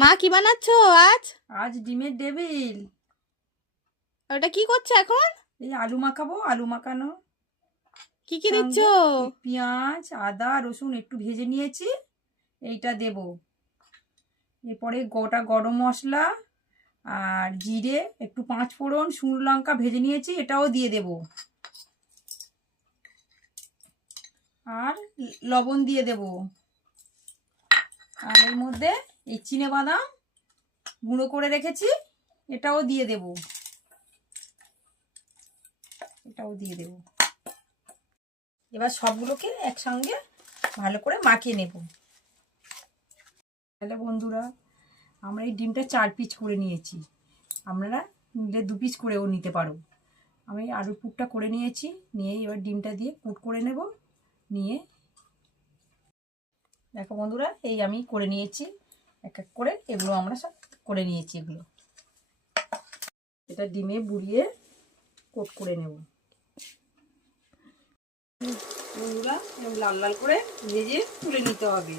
মা কি বানাচ্ছো আজ? আজ ডিমের টেবিল। ওটা কি করছো এখন? এই আলু মাখাবো, আলু মাখানো কি কি দিচ্ছ? সঙ্গে এই পেঁয়াজ আদা রসুন একটু ভেজে নিয়েছি, এইটা দেব। এরপরে গোটা গরম মশলা আর জিরে একটু পাঁচ ফোড়ন শুকনো লঙ্কা ভেজে নিয়েছি, এটাও দিয়ে দেব। আর লবণ দিয়ে দেব। আর এর মধ্যে এই চিনেবাদাম গুঁড়ো করে রেখেছি, এটাও দিয়ে দেব। এবার সবগুলোকে একসঙ্গে ভালো করে মাখিয়ে নেব। তাহলে বন্ধুরা, আমরা এই ডিমটা 4 পিস করে নিয়েছি, আপনারা নিলে 2 পিস করেও নিতে পারো। আমি আলুর পুরটা করে নিয়েছি, নিয়ে এবার ডিমটা দিয়ে পুর করে নেব। নিয়ে দেখো বন্ধুরা, এই আমি করে নিয়েছি এক এক করে, এগুলো আমরা সব করে নিয়েছি। এগুলো এটা ডিমে বুলিয়ে কোট করে নেব বন্ধুরা। লাল লাল করে ভেজে তুলে নিতে হবে।